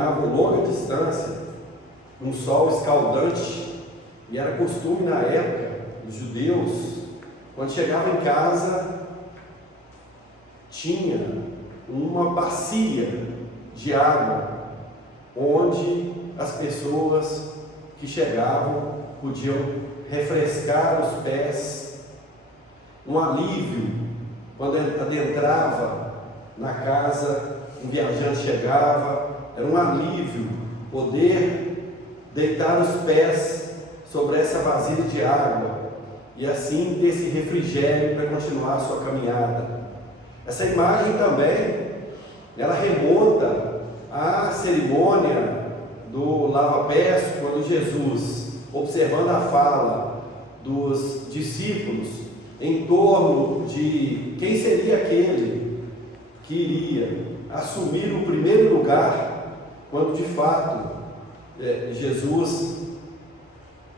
caminhavam longa distância, um sol escaldante, e era costume na época dos judeus, quando chegavam em casa, tinha uma bacia de água, onde as pessoas que chegavam podiam refrescar os pés, um alívio quando adentrava na casa, um viajante chegava, era um alívio poder deitar os pés sobre essa vasilha de água e assim ter esse refrigério para continuar a sua caminhada. Essa imagem também, ela remonta à cerimônia do lava-pés, quando Jesus, observando a fala dos discípulos em torno de quem seria aquele que iria assumir o primeiro lugar, quando de fato Jesus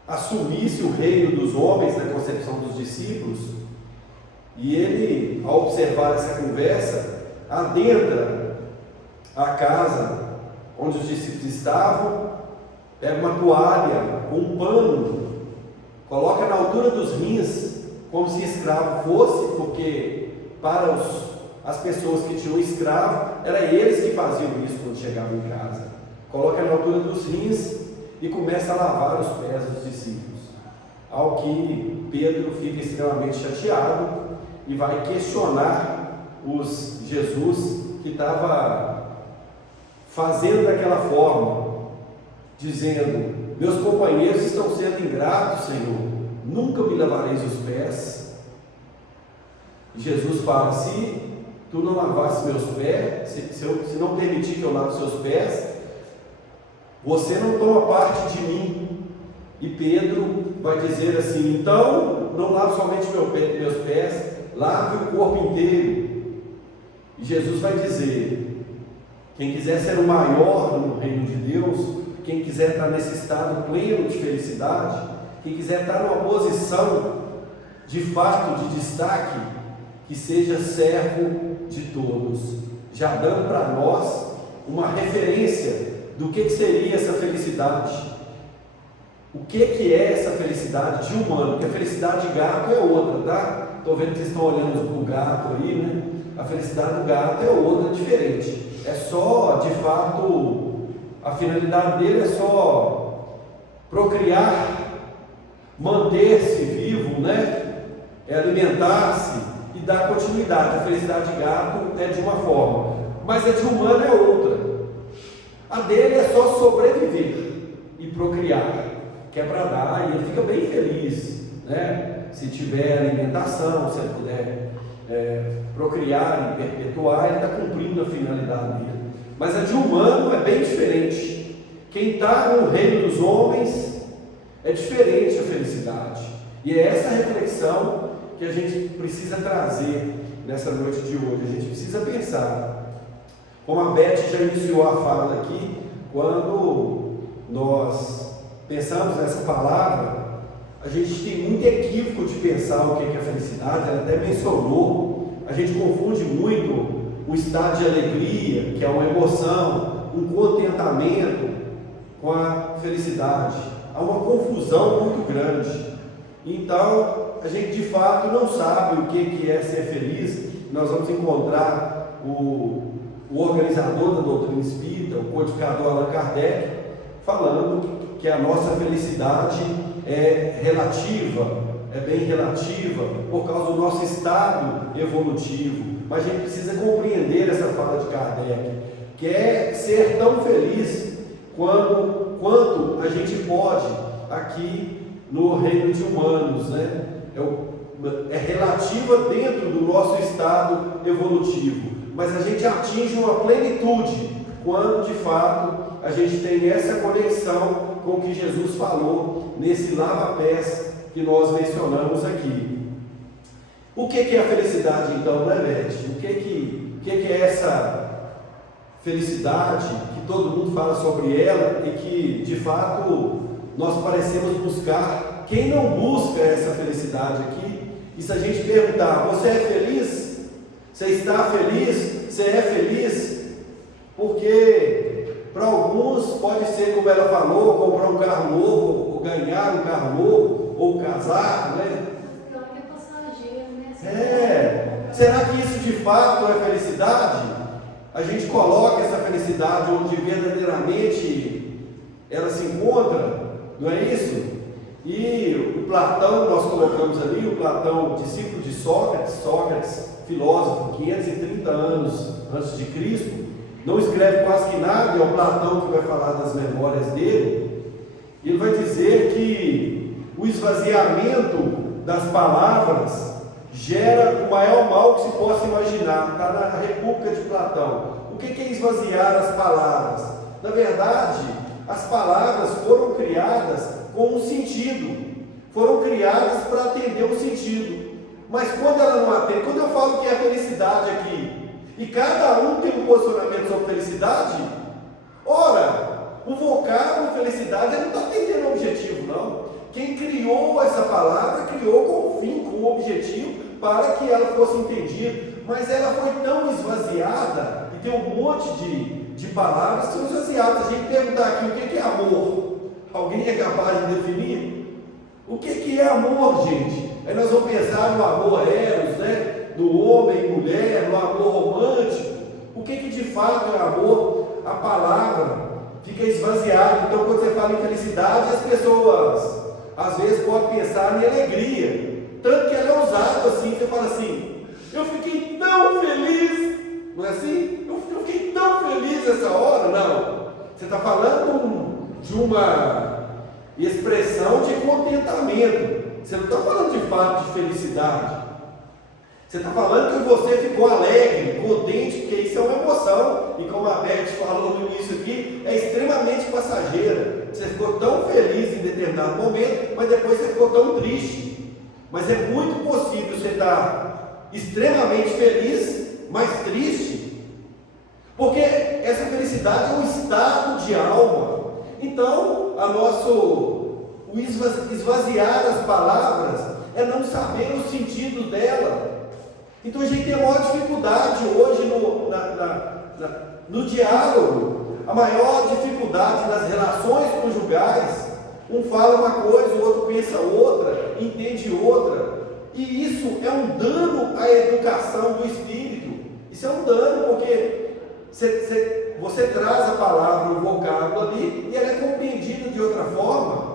assumisse o reino dos homens na concepção dos discípulos, e ele, ao observar essa conversa, adentra a casa onde os discípulos estavam, pega uma toalha, um pano, coloca na altura dos rins, como se escravo fosse, porque para as pessoas que tinham escravo, era eles que faziam isso quando chegavam em casa. Coloca na altura dos rins e começa a lavar os pés dos discípulos, ao que Pedro fica extremamente chateado e vai questionar Jesus, que estava fazendo daquela forma, dizendo: meus companheiros estão sendo ingratos, Senhor, nunca me lavareis os pés. E Jesus fala: se tu não lavasse meus pés, se não permitir que eu lave seus pés, você não toma parte de mim. E Pedro vai dizer assim: então não lave somente meus pés, lave o corpo inteiro. E Jesus vai dizer: quem quiser ser o maior no reino de Deus, quem quiser estar nesse estado pleno de felicidade, quem quiser estar numa posição de fato de destaque, que seja servo de todos, já dando para nós uma referência do que seria essa felicidade. O que é essa felicidade de humano? Porque a felicidade de gato é outra, tá? Estou vendo que vocês estão olhando o gato aí, né? A felicidade do gato é outra, diferente. É só, de fato, a finalidade dele é só procriar, manter-se vivo, né? É alimentar-se e dar continuidade. A felicidade de gato é de uma forma, mas a de humano é outra. A dele é só sobreviver e procriar, que é para dar, e ele fica bem feliz, né? Se tiver alimentação, se ele puder procriar e perpetuar, ele está cumprindo a finalidade dele. Mas a de humano é bem diferente. Quem está no reino dos homens é diferente a felicidade. E é essa reflexão que a gente precisa trazer nessa noite de hoje. A gente precisa pensar, como a Beth já iniciou a fala aqui, quando nós pensamos nessa palavra, a gente tem muito equívoco de pensar o que é a felicidade. Ela até mencionou, a gente confunde muito o estado de alegria, que é uma emoção, um contentamento, com a felicidade. Há uma confusão muito grande. Então, a gente de fato não sabe o que é ser feliz. Nós vamos encontrar o organizador da doutrina espírita, o codificador Allan Kardec, falando que a nossa felicidade é relativa, é bem relativa, por causa do nosso estado evolutivo. Mas a gente precisa compreender essa fala de Kardec, que é ser tão feliz quanto a gente pode aqui no reino de humanos, né? É relativa dentro do nosso estado evolutivo, mas a gente atinge uma plenitude quando de fato a gente tem essa conexão com o que Jesus falou nesse lava-pés que nós mencionamos aqui. O que é a felicidade então, né, Beth? O que é essa felicidade que todo mundo fala sobre ela e que de fato nós parecemos buscar? Quem não busca essa felicidade aqui? E se a gente perguntar: você é feliz? Você está feliz? Você é feliz? Porque Para alguns pode ser, como ela falou, comprar um carro novo, ou ganhar um carro novo, ou casar, né? Será que isso de fato é felicidade? A gente coloca essa felicidade onde verdadeiramente ela se encontra, não é isso? E o Platão, nós colocamos ali, o Platão, discípulo de Sócrates, filósofo, 530 anos antes de Cristo, não escreve quase que nada, é o Platão que vai falar das memórias dele. E ele vai dizer que o esvaziamento das palavras gera o maior mal que se possa imaginar. Está na República de Platão. O que é esvaziar as palavras? Na verdade, as palavras foram criadas com um sentido, foram criadas para atender um sentido, mas quando ela não atende, quando eu falo que é a felicidade aqui, e cada um tem um posicionamento sobre felicidade, ora, o vocábulo felicidade não está atendendo o objetivo, não. Quem criou essa palavra, criou com um fim, com um objetivo, para que ela fosse entendida, mas ela foi tão esvaziada, e tem um monte de palavras que são esvaziadas. A gente perguntar aqui o que é amor, alguém é capaz de definir? O que é amor, gente? Aí nós vamos pensar no amor eros, né? Do homem e mulher, no amor romântico. O que de fato é amor? A palavra fica esvaziada. Então, quando você fala em felicidade, as pessoas às vezes podem pensar em alegria, tanto que ela é usada assim. Você fala assim: eu fiquei tão feliz, não é assim? Eu fiquei tão feliz essa hora. Não, você está falando de uma expressão de contentamento. Você não está falando de fato de felicidade. Você está falando que você ficou alegre, contente, porque isso é uma emoção. E como a Beth falou no início aqui, é extremamente passageira. Você ficou tão feliz em determinado momento, mas depois você ficou tão triste. Mas é muito possível você estar extremamente feliz, mas triste. Porque essa felicidade é um estado de alma. Então, o esvaziar as palavras é não saber o sentido dela. Então a gente tem a maior dificuldade hoje no diálogo, a maior dificuldade nas relações conjugais. Um fala uma coisa, o outro pensa outra, entende outra, e isso é um dano à educação do espírito. Isso é um dano, porque você traz a palavra, o vocábulo ali, e ela é compreendida de outra forma.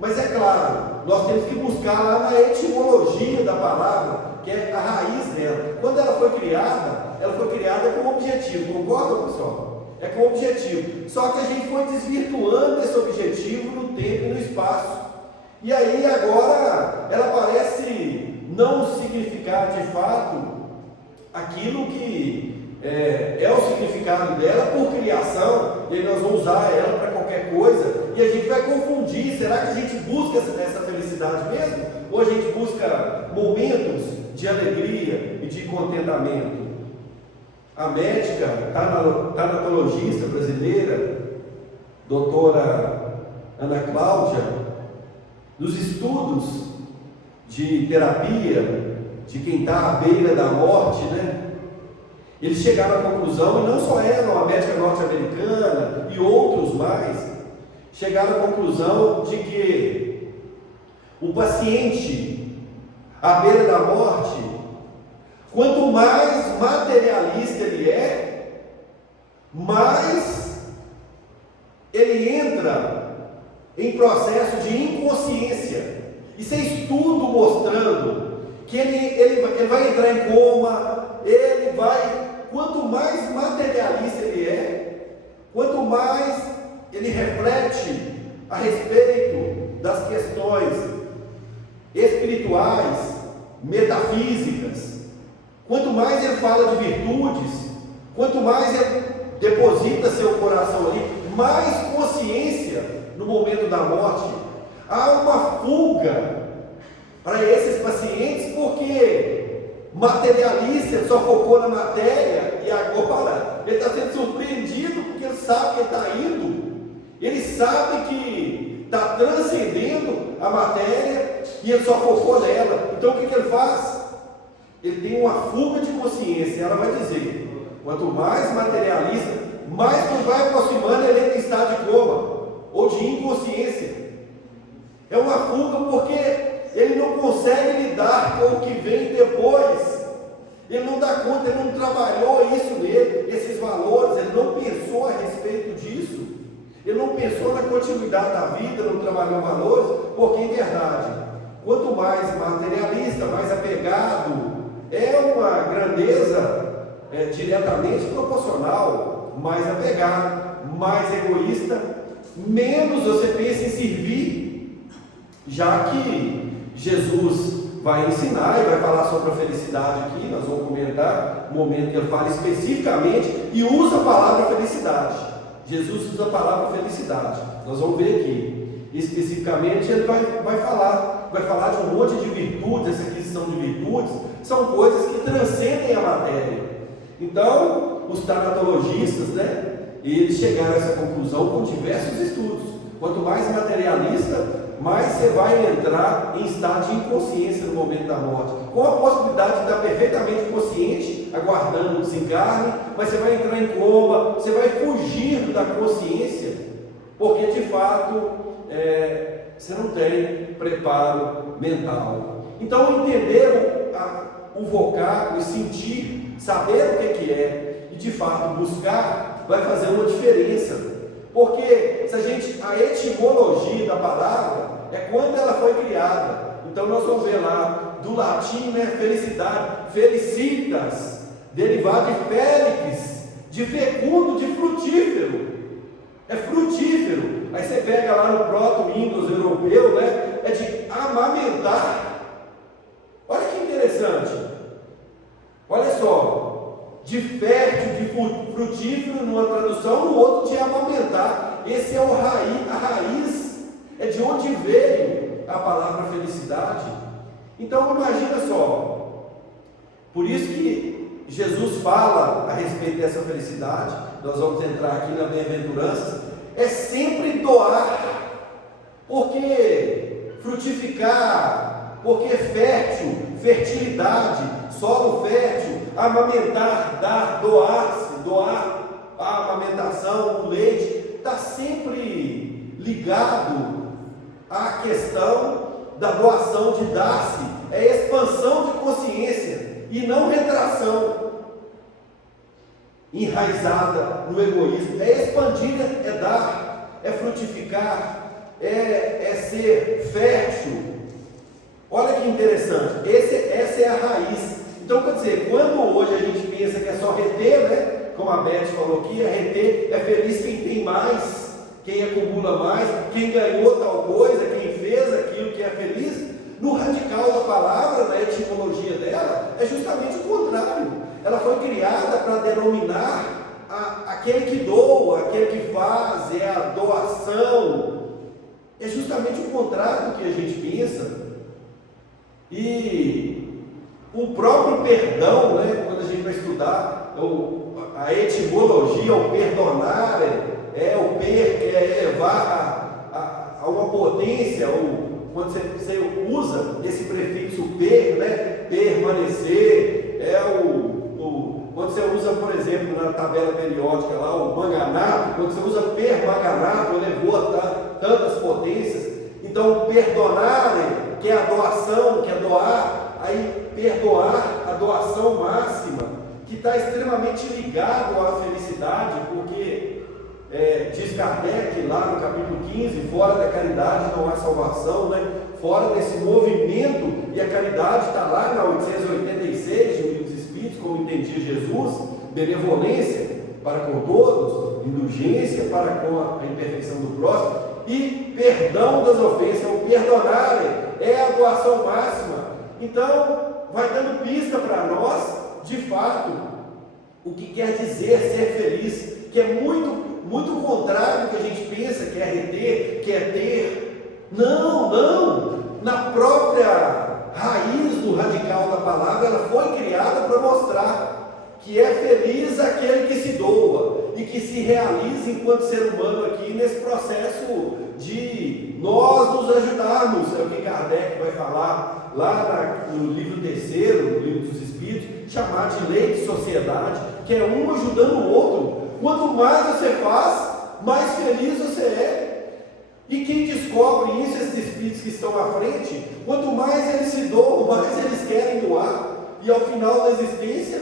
Mas é claro, nós temos que buscar lá na etimologia da palavra, que é a raiz dela. Quando ela foi criada com objetivo, concorda, pessoal? É com objetivo. Só que a gente foi desvirtuando esse objetivo no tempo e no espaço. E aí agora ela parece não significar de fato aquilo que é o significado dela por criação, e aí nós vamos usar ela para qualquer coisa, e a gente vai confundir. Será que a gente busca essa felicidade mesmo? Ou a gente busca momentos de alegria e de contentamento? A médica, tanatologista brasileira, doutora Ana Cláudia, nos estudos de terapia de quem está à beira da morte, né? Eles chegaram à conclusão, e não só ela, a médica norte-americana e outros mais, chegaram à conclusão de que o paciente à beira da morte, quanto mais materialista ele é, mais ele entra em processo de inconsciência. Isso é estudo mostrando que ele vai entrar em coma, quanto mais materialista ele é, quanto mais ele reflete a respeito das questões espirituais, metafísicas, quanto mais ele fala de virtudes, quanto mais ele deposita seu coração ali, mais consciência no momento da morte. Há uma fuga para esses pacientes, porque materialista, ele só focou na matéria, e agora ele está sendo surpreendido, porque ele sabe que ele está indo, ele sabe que está transcendendo a matéria, e ele só focou nela. Então o que ele faz? Ele tem uma fuga de consciência. Ela vai dizer: quanto mais materialista, mais quando vai aproximando, ele entra em estado de coma ou de inconsciência. É uma fuga porque ele não consegue lidar com o que vem depois. Ele não dá conta, ele não trabalhou isso nele, esses valores, ele não pensou a respeito disso. Ele não pensou na continuidade da vida, não trabalhou valores, porque em verdade, quanto mais materialista, mais apegado, é uma grandeza diretamente proporcional, mais apegado, mais egoísta, menos você pensa em servir, já que Jesus vai ensinar e vai falar sobre a felicidade aqui. Nós vamos comentar o momento que ele fala especificamente e usa a palavra felicidade. Jesus usa a palavra felicidade. Nós vamos ver aqui. Especificamente ele vai falar de um monte de virtudes. Essa aquisição de virtudes são coisas que transcendem a matéria. Então, os tanatologistas, eles chegaram a essa conclusão com diversos estudos. Quanto mais materialista, mais você vai entrar em estado de inconsciência no momento da morte, com a possibilidade de estar perfeitamente consciente, aguardando o desencarne, mas você vai entrar em coma, você vai fugir da consciência, porque de fato você não tem preparo mental. Então, entender o vocábulo e sentir, saber o que é e de fato buscar, vai fazer uma diferença. Porque a etimologia da palavra é quando ela foi criada. Então nós vamos ver lá, do latim, felicidade, felicitas, derivado de felix, de fecundo, de frutífero. É frutífero. Aí você pega lá no proto-indos-europeu, é de amamentar. Olha que interessante. Olha só. De fértil, de frutífero numa tradução, no outro de amamentar. Esse é a raiz, é de onde veio a palavra felicidade. Então imagina só, por isso que Jesus fala a respeito dessa felicidade. Nós vamos entrar aqui na bem-aventurança, é sempre doar, porque frutificar, porque fértil, fertilidade, solo fértil, amamentar, dar, doar a amamentação, o leite, está sempre ligado à questão da doação, de dar-se, é expansão de consciência e não retração enraizada no egoísmo. É expandir, é dar, é frutificar, é ser fértil. Olha que interessante, essa é a raiz. Então, quer dizer, quando hoje a gente pensa que é só reter, como a Beth falou aqui, reter, é feliz quem tem mais, quem acumula mais, quem ganhou tal coisa, quem fez aquilo que é feliz. No radical da palavra, na etimologia dela, é justamente o contrário. Ela foi criada para denominar aquele que doa, aquele que faz, é a doação. É justamente o contrário do que a gente pensa. E o próprio perdão, quando a gente vai estudar a etimologia, o perdonar, é elevar a uma potência, quando você usa esse prefixo permanecer, quando você usa, por exemplo, na tabela periódica lá, o manganato, quando você usa permanganato, elevou a tantas potências. Então, perdonar, que é a doação, que é doar, aí perdoar, a doação máxima, que está extremamente ligado à felicidade, porque diz Kardec lá no capítulo 15, fora da caridade não há salvação, fora desse movimento, e a caridade está lá na 886 de Livro dos Espíritos, como entendia Jesus, benevolência para com todos, indulgência para com a imperfeição do próximo, e perdão das ofensas, o perdonar é a doação máxima. Então, vai dando pista para nós, de fato, o que quer dizer ser feliz, que é muito contrário do que a gente pensa, que é reter, que é ter. Não, na própria raiz do radical da palavra, ela foi criada para mostrar que é feliz aquele que se doa e que se realiza enquanto ser humano aqui nesse processo de nós nos ajudarmos. É o que Kardec vai falar lá no livro 3º, no Livro dos Espíritos, chamar de lei de sociedade, que é um ajudando o outro. Quanto mais você faz, mais feliz você é. E quem descobre isso, esses espíritos que estão à frente, quanto mais eles se doam, mais eles querem doar. E ao final da existência,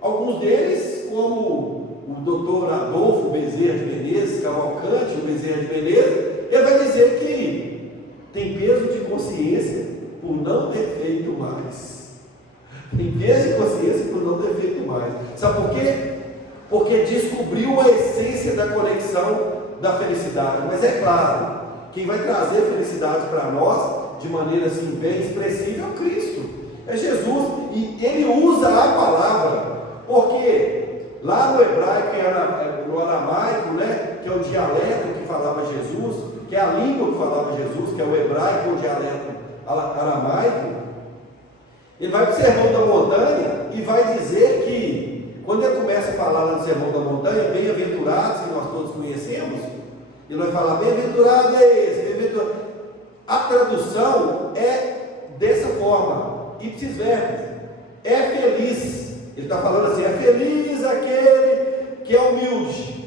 alguns deles, como o doutor Adolfo Bezerra de Menezes, Cavalcante, o Bezerra de Menezes, ele vai dizer que tem peso de consciência por não ter feito mais. Tem peso de consciência por não ter feito mais. Sabe por quê? Porque descobriu a essência da conexão da felicidade. Mas é claro, quem vai trazer felicidade para nós, de maneira assim bem expressiva, é o Cristo, é Jesus. E ele usa a palavra, porque lá no hebraico, no aramaico, né, que é o dialeto que falava Jesus, que é a língua que falava Jesus, que é o hebraico, o dialeto aramaico, ele vai para o Sermão da Montanha e vai dizer que, quando ele começa a falar lá no Sermão da Montanha, bem-aventurados, que nós todos conhecemos, ele vai falar, bem-aventurado é esse, bem-aventurado. A tradução é dessa forma, ipsis verbis, é feliz. Ele está falando assim, é feliz aquele que é humilde,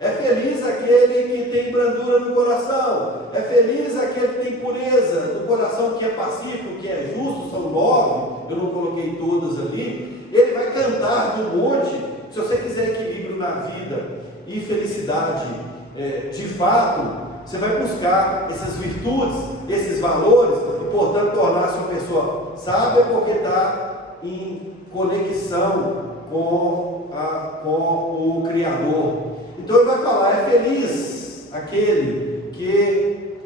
é feliz aquele que tem brandura no coração, é feliz aquele que tem pureza no coração, que é pacífico, que é justo. São 9, eu não coloquei todas ali. Ele vai cantar do monte. Se você quiser equilíbrio na vida e felicidade, de fato, você vai buscar essas virtudes, esses valores, e portanto tornar-se uma pessoa sábia, porque está em conexão com o Criador. Então ele vai falar, é feliz aquele que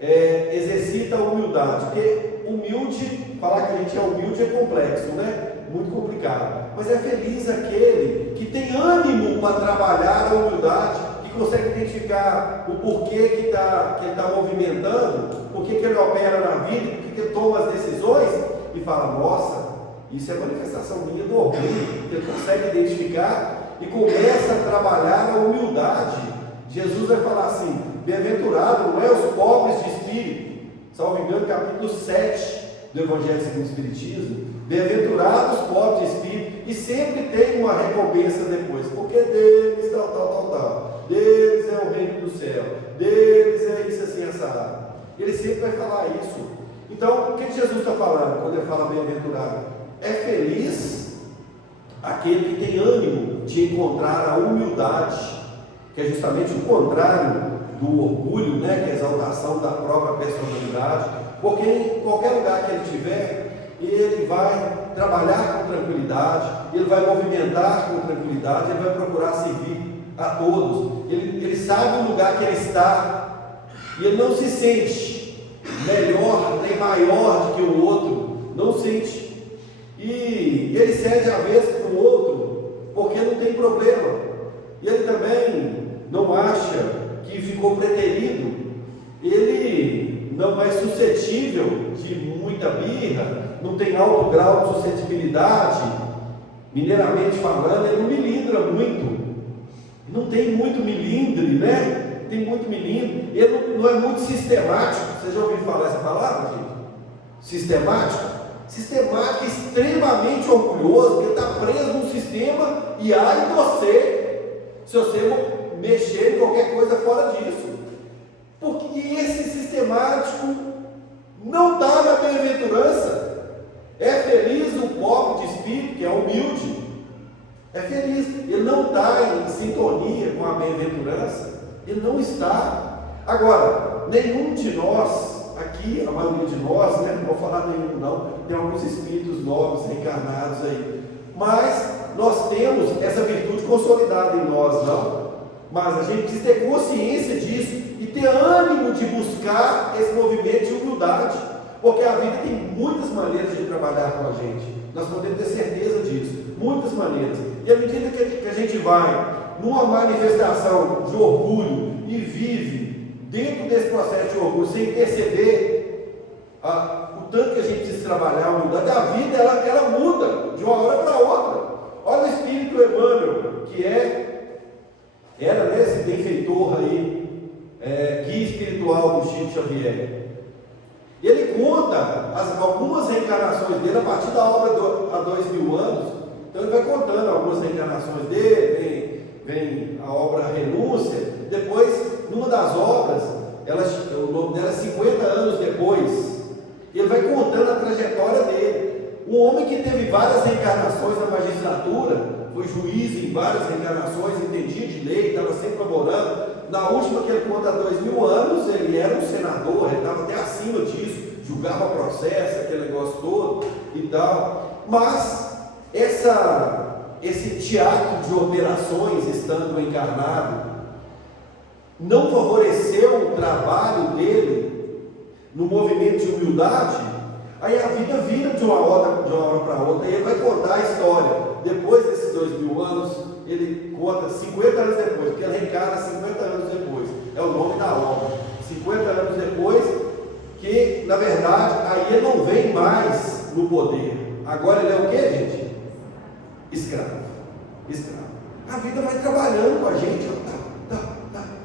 exercita a humildade, porque humilde, falar que a gente é humilde é complexo, né? Muito complicado, mas é feliz aquele que tem ânimo para trabalhar a humildade, que consegue identificar o porquê que ele está movimentando, porquê que ele opera na vida, porquê que ele toma as decisões, e fala, nossa, isso é manifestação minha do orgulho, que ele consegue identificar e começa a trabalhar a humildade. Jesus vai falar assim, bem-aventurado, não é os pobres de espírito, salvo engano, capítulo 7 do Evangelho segundo o Espiritismo, bem-aventurados os pobres de espírito, e sempre tem uma recompensa depois, porque deles tal, deles é o reino do céu, deles é isso assim, essa. Ele sempre vai falar isso. Então, o que Jesus está falando quando ele fala bem-aventurado? É feliz aquele que tem ânimo de encontrar a humildade, que é justamente o contrário do orgulho, né? Que é a exaltação da própria personalidade, porque em qualquer lugar que ele estiver, ele vai trabalhar com tranquilidade, ele vai movimentar com tranquilidade, ele vai procurar servir a todos. Ele sabe o lugar que ele está, e ele não se sente melhor nem maior do que o outro, não sente. E ele cede a vez para o outro, porque não tem problema. E ele também não acha que ficou preterido, ele não é suscetível de muita birra, não tem alto grau de suscetibilidade, mineiramente falando, ele não milindra muito, não tem muito milindre, né? Tem muito milindre, ele não é muito sistemático. Você já ouviu falar essa palavra, gente? Sistemático? Sistemático, extremamente orgulhoso, porque está preso num sistema, e ai você, se você mexer em qualquer coisa fora disso, porque esse sistemático não está na bem-aventurança. É feliz o pobre de espírito, que é humilde, é feliz, ele não está em sintonia com a bem-aventurança, ele não está. Agora, nenhum de nós aqui, a maioria de nós, né, não vou falar nenhum não, tem alguns espíritos novos, reencarnados aí, mas nós temos essa virtude consolidada em nós, não? Mas a gente precisa ter consciência disso e ter ânimo de buscar esse movimento de humildade, porque a vida tem muitas maneiras de trabalhar com a gente, nós podemos ter certeza disso, muitas maneiras, e à medida que a gente vai numa manifestação de orgulho e vive dentro desse processo de orgulho, sem perceber o tanto que a gente precisa trabalhar a humildade, a vida ela muda de uma hora para outra. Olha o Espírito Emmanuel, que era esse benfeitor aí, guia espiritual do Chico Xavier. Ele conta algumas reencarnações dele a partir da obra há 2000 anos. Então ele vai contando algumas reencarnações dele, vem a obra Renúncia. Depois, numa das obras, o nome dela é 50 anos depois. Ele vai contando a trajetória dele. Um homem que teve várias reencarnações na magistratura, foi juiz em várias reencarnações, entendia de lei, estava sempre laborando. Na última que ele conta há 2000 anos, ele era um senador, ele estava até acima disso, julgava processo, aquele negócio todo e tal. Mas esse teatro de operações, estando encarnado, não favoreceu o trabalho dele no movimento de humildade. Aí a vida vira de uma hora para outra, e ele vai contar a história. Depois desses 2000 anos, ele conta 50 anos depois, porque ele reencarna 50 anos depois, é o nome da obra. 50 anos depois, que na verdade, aí ele não vem mais no poder. Agora ele é o que, gente? Escravo. A vida vai trabalhando com a gente,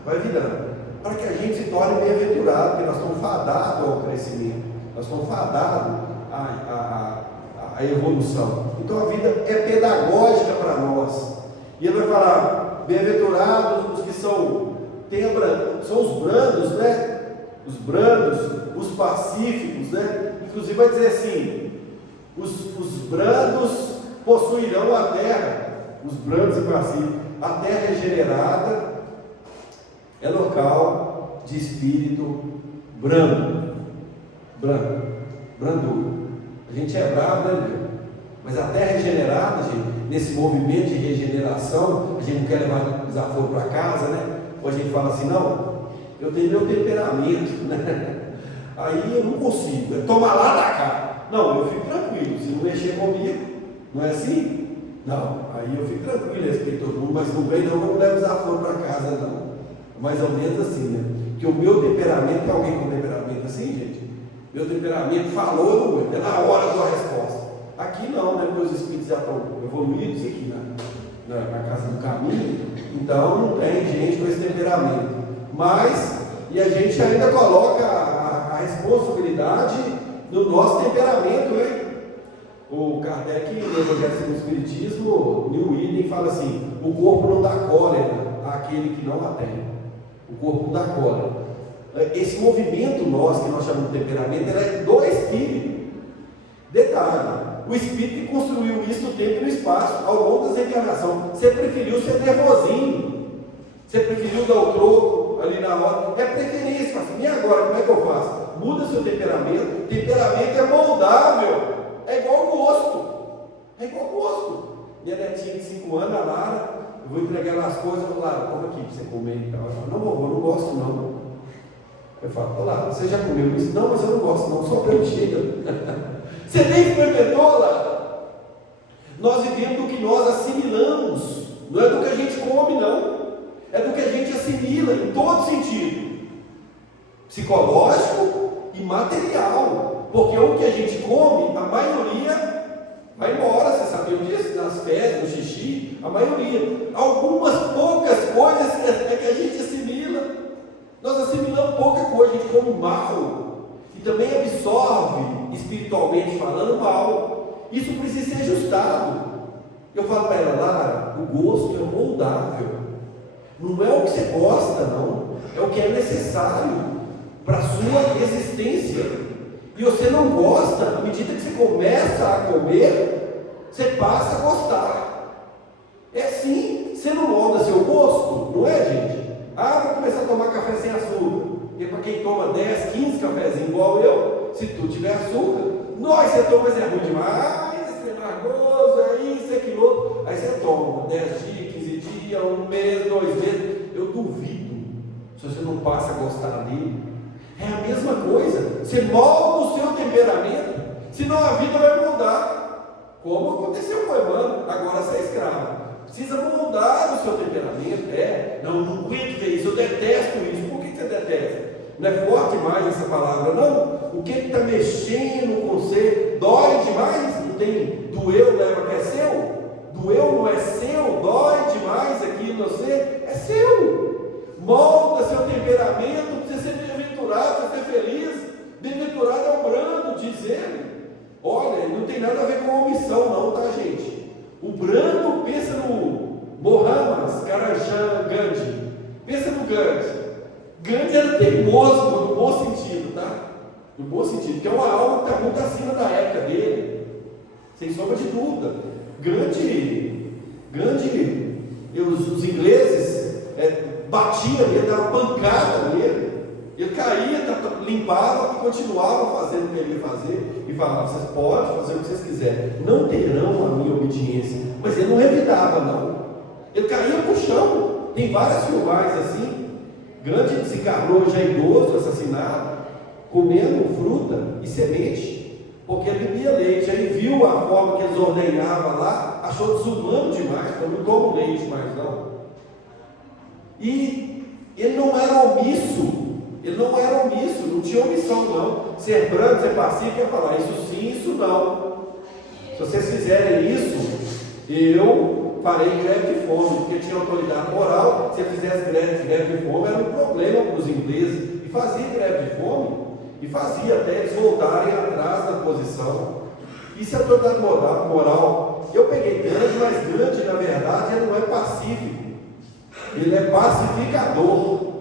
vai virando, para que a gente se torne bem-aventurado, porque nós estamos fadados ao crescimento, nós estamos fadados à evolução. Então a vida é pedagógica para nós. E ele vai falar: bem-aventurados os que são os brandos, né? Os brandos, os pacíficos, né? Inclusive vai dizer assim: os brandos possuirão a terra. Os brandos e pacíficos. A terra regenerada é local de espírito brando, brandura. A gente é bravo, né, meu? Mas a terra regenerada, gente, nesse movimento de regeneração, a gente não quer levar desaforo para casa, né? Ou a gente fala assim: não, eu tenho meu temperamento, né? Aí eu não consigo, toma lá da cá. Não, eu fico tranquilo, se não mexer comigo, não é assim? Não, aí eu fico tranquilo, respeito todo mundo, mas não vem não, eu não levo desaforo para casa, não. Mais ou menos assim, né? Que o meu temperamento, tem alguém com temperamento assim, gente? Meu temperamento falou, eu não vou, é na hora da resposta. Aqui não, né? Meus espíritos já estão evoluídos aqui na casa do caminho, então não tem gente com esse temperamento. Mas, e a gente ainda coloca a responsabilidade do nosso temperamento, né? O Kardec, no Evangelho segundo o Espiritismo, New Eden fala assim: o corpo não dá cólera àquele que não a tem. O corpo não dá cólera. Esse movimento nosso, que nós chamamos de temperamento, é do espírito. Detalhe: o espírito que construiu isso no tempo e no espaço, ao longo das encarnações. Você preferiu ser nervosinho, você preferiu dar o troco ali na hora. É preferência. Assim, e agora, como é que eu faço? Muda seu temperamento. Temperamento é moldável. É igual gosto. Minha netinha de 5 anos, a Lara, eu vou entregar ela as coisas. Eu falo: Lara, come aqui para você comer e tal. Ela fala: não, vovô, não gosto não. Eu falo: Lara, você já comeu isso? Não, mas eu não gosto não, só para eu chega. Você nem experimentou, Lara? Nós vivemos do que nós assimilamos, não é do que a gente come, não. É do que a gente assimila em todo sentido, psicológico e material. Porque o que a gente come, a maioria vai embora. Você sabia disso? Nas fezes, no xixi, a maioria. Algumas poucas coisas é que a gente assimila. Nós assimilamos pouca coisa, a gente come mal. E também absorve, espiritualmente falando, mal. Isso precisa ser ajustado. Eu falo para ela: Lara, o gosto é moldável. Não é o que você gosta, não. É o que é necessário para a sua existência. E você não gosta, à medida que você começa a comer, você passa a gostar. É assim, você não molda seu gosto, não é, gente? Vou começar a tomar café sem açúcar. Porque para quem toma 10, 15 cafezinhos igual eu, se tu tiver açúcar, você toma, mas é ruim demais, é nervoso, é isso, é aquilo outro. Aí você toma 10 dias, 15 dias, 1 mês, 2 meses. Eu duvido se você não passa a gostar dele. É a mesma coisa, você molda o seu temperamento, senão a vida vai mudar, como aconteceu com o Emmanuel. Agora você é escravo, precisa moldar o seu temperamento. Não aguento ver isso, eu detesto isso. Por que você detesta? Não é forte demais essa palavra, não? O que está mexendo com você? Dói demais? Não tem doeu, leva que é seu? Doeu não é seu? Dói demais aqui em você? É seu. Molda seu temperamento para você ser bem-aventurado, para ser feliz. Bem-aventurado é o brando, diz ele. Olha, não tem nada a ver com omissão não, tá, gente? O brando pensa Mohamed Karamchand Gandhi. Pensa no Gandhi. Gandhi era teimoso, no bom sentido, tá? No bom sentido, que é uma alma que está muito acima da época dele, sem sombra de dúvida. Os ingleses batiam nele, davam pancada nele. Ele caía, limpava e continuava fazendo o que ele ia fazer e falava: vocês podem fazer o que vocês quiserem, não terão a minha obediência. Mas ele não revidava, não. Ele caía no chão. Tem várias filmagens assim. Gandhi desencarnou já idoso, assassinado, comendo fruta e semente, porque ele bebia leite. Aí viu a forma que eles ordenhavam lá, achou desumano demais, então não toma leite mais não. E ele não era omisso. Não tinha omissão não. Ser brando, ser pacífico, ia falar isso sim, isso não. Se vocês fizerem isso, eu farei greve de fome, porque tinha autoridade moral. Se eu fizesse greve de fome, era um problema para os ingleses. E fazia greve de fome, e fazia até eles voltarem atrás da posição. Isso é autoridade moral. Eu peguei Gandhi, mas Gandhi, na verdade, ele não é pacífico, ele é pacificador.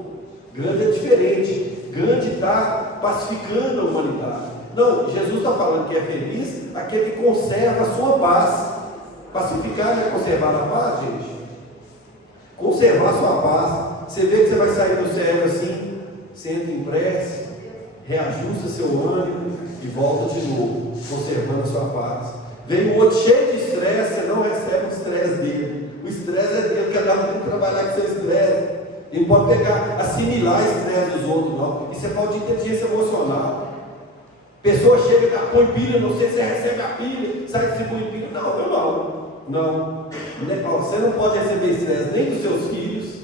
Gandhi é diferente. Gandhi está pacificando a humanidade. Não, Jesus está falando que é feliz aquele que conserva a sua paz. Pacificar não é conservar a paz, gente. Conservar a sua paz. Você vê que você vai sair do céu assim, senta em prece, reajusta seu ânimo e volta de novo, conservando a sua paz. Vem um outro cheio de estresse, você não recebe o estresse dele. O estresse é dele, cada um tem que trabalhar com seu estresse. Ele pode assimilar o estresse dos outros, não. Isso é falta de inteligência emocional. Pessoa chega e põe pilha, não sei se você recebe a pilha, sai distribuindo pilha. Não. Você não pode receber estresse nem dos seus filhos.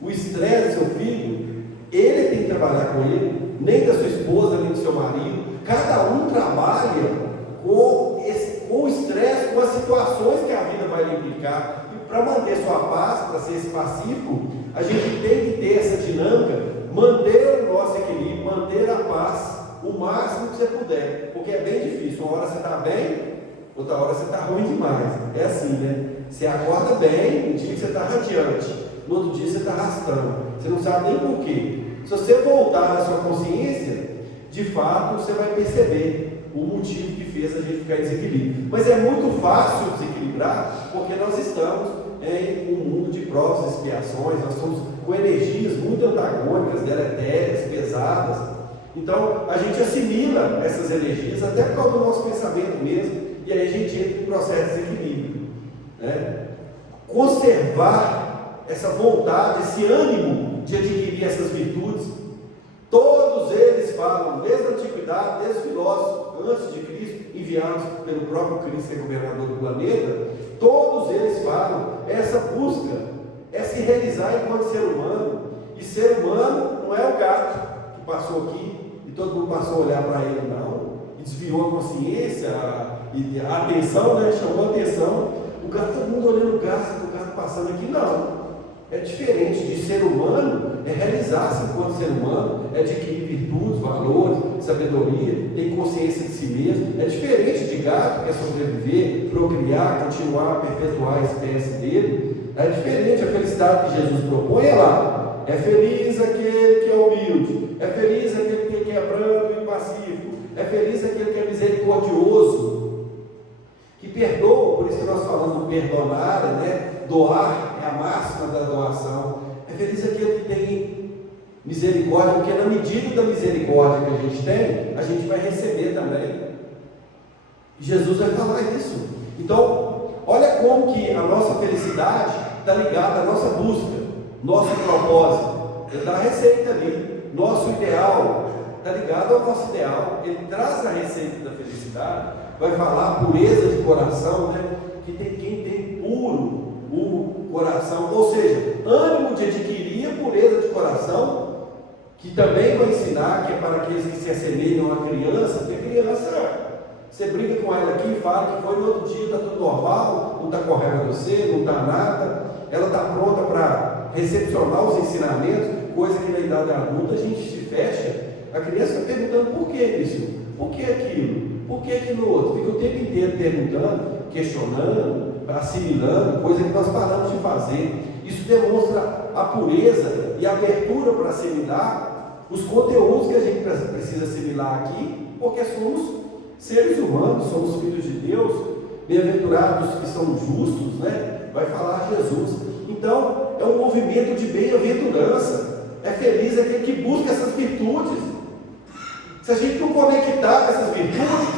O estresse do seu filho, ele tem que trabalhar com ele, nem da sua esposa, nem do seu marido. Cada um trabalha com o estresse, com as situações que a vida vai lhe implicar. E para manter sua paz, para ser esse pacífico, a gente tem que ter essa dinâmica, manter o nosso equilíbrio, manter a paz o máximo que você puder, porque é bem difícil. Uma hora você está bem, outra hora você está ruim demais. É assim, né? Você acorda bem, um dia que você está radiante, no outro dia você está arrastando, você não sabe nem por quê. Se você voltar na sua consciência, de fato você vai perceber o motivo que fez a gente ficar em desequilíbrio. Mas é muito fácil desequilibrar, porque nós estamos em um mundo de provas e expiações, nós estamos com energias muito antagônicas, deletérias, pesadas. Então a gente assimila essas energias até por causa do nosso pensamento mesmo, e aí a gente entra em processo de equilíbrio, né? Conservar essa vontade, esse ânimo de adquirir essas virtudes. Todos eles falam, desde a antiguidade, desde os filósofos antes de Cristo, enviados pelo próprio Cristo, que é governador do planeta, todos eles falam essa busca, é se realizar enquanto ser humano. E ser humano não é o gato que passou aqui e todo mundo passou a olhar para ele, não, e desviou a consciência, e a atenção, né? Chamou a atenção, o gato, todo mundo olhando o gato passando aqui, não. É diferente de ser humano, é realizar-se enquanto ser humano, é adquirir virtudes, valores, sabedoria, ter consciência de si mesmo. É diferente de gato que quer sobreviver, procriar, continuar, perpetuar a espécie dele. É diferente. A felicidade que Jesus propõe é lá. É feliz aquele que é humilde, é feliz aquele que é brando e pacífico, é feliz aquele que é misericordioso, que perdoa. Por isso que nós falamos do perdonar, né? Doar é a máxima da doação. É feliz aquele que tem misericórdia, porque na medida da misericórdia que a gente vai receber também. E Jesus vai falar isso. Então, olha como que a nossa felicidade está ligada à nossa busca, nosso propósito. Ele dá a receita ali. Nosso ideal está ligado ao nosso ideal. Ele traz a receita da felicidade. Vai falar pureza de coração, né? Que tem quem tem puro o coração, ou seja, ânimo de adquirir a pureza de coração, que também vai ensinar que é para aqueles que se assemelham a criança, porque criança, você brinca com ela aqui e fala que foi no outro dia, está tudo normal, não está correndo você, não está nada, ela está pronta para recepcionar os ensinamentos, coisa que na idade adulta a gente se fecha. A criança está perguntando por que isso, por que aquilo, por que aquilo outro, fica o tempo inteiro perguntando, questionando, assimilando, coisa que nós paramos de fazer. Isso demonstra a pureza e a abertura para assimilar os conteúdos que a gente precisa assimilar aqui, porque somos seres humanos, somos filhos de Deus, bem-aventurados que são justos, né? Vai falar Jesus. Então, é um movimento de bem-aventurança. É feliz aquele que busca essas virtudes. Se a gente não conectar com essas virtudes,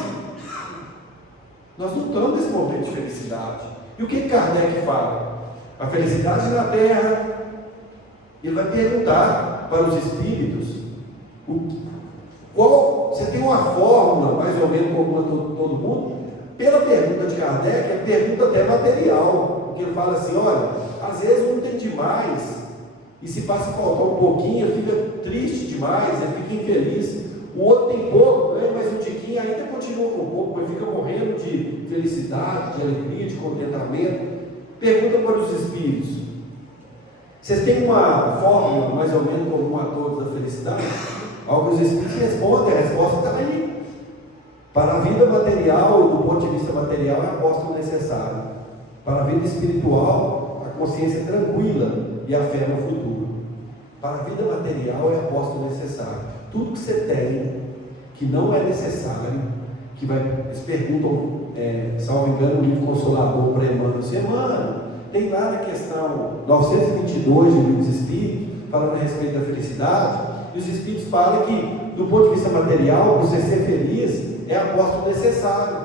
nós não estamos nesse momento de felicidade. E o que Kardec fala? A felicidade na Terra. Ele vai perguntar para os espíritos: você tem uma fórmula, mais ou menos comum a todo mundo? Pela pergunta de Kardec, é pergunta até material. Porque ele fala assim: olha, às vezes um tem demais, e se passa a faltar um pouquinho, fica triste demais, ele fica infeliz. O outro tem pouco, ganha mais um tiquinho, ainda continua com pouco, mas fica morrendo de felicidade, de alegria, de contentamento. Pergunta para os espíritos: vocês têm uma fórmula mais ou menos comum a todos da felicidade? Alguns espíritos respondem, a resposta está aí. Para a vida material, do ponto de vista material, é apóstolo necessário. Para a vida espiritual, a consciência tranquila e a fé no futuro. Para a vida material, é apóstolo necessário. Tudo que você tem, que não é necessário, que vai, eles perguntam, salvo engano, o livro Consolador para Emmanuel, assim: Emmanuel, tem lá na questão 922 do Livro dos Espíritos, falando a respeito da felicidade, e os Espíritos falam que, do ponto de vista material, você ser feliz é apóstolo necessário.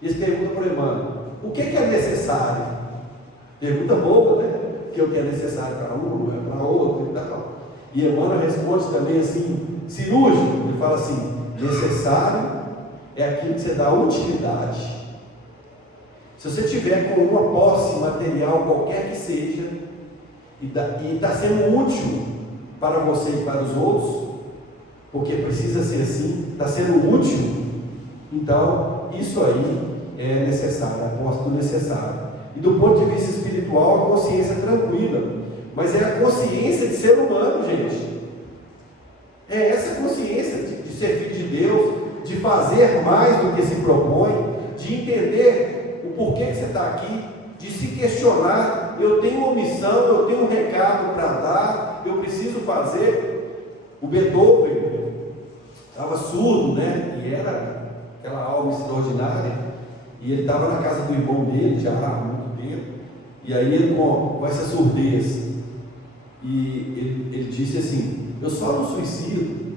E eles perguntam para o Emmanuel: o que é necessário? Pergunta boa, né? Que o que é necessário para um, é para outro e tal. E Emmanuel responde também assim, cirúrgico. Ele fala assim: necessário é aquilo que você dá utilidade. Se você tiver com uma posse material, qualquer que seja, e está sendo útil para você e para os outros, porque precisa ser assim, está sendo útil, então isso aí é necessário, é apóstolo necessário. E do ponto de vista espiritual, a consciência é tranquila, mas é a consciência de ser humano, gente. É essa consciência de ser filho de Deus, de fazer mais do que se propõe, de entender o porquê que você está aqui, de se questionar: eu tenho uma missão, eu tenho um recado para dar, eu preciso fazer. O Beethoven estava surdo, né? E era aquela alma extraordinária, e ele estava na casa do irmão dele já há muito tempo, e aí ele com essa surdez, e ele disse assim: eu só não suicido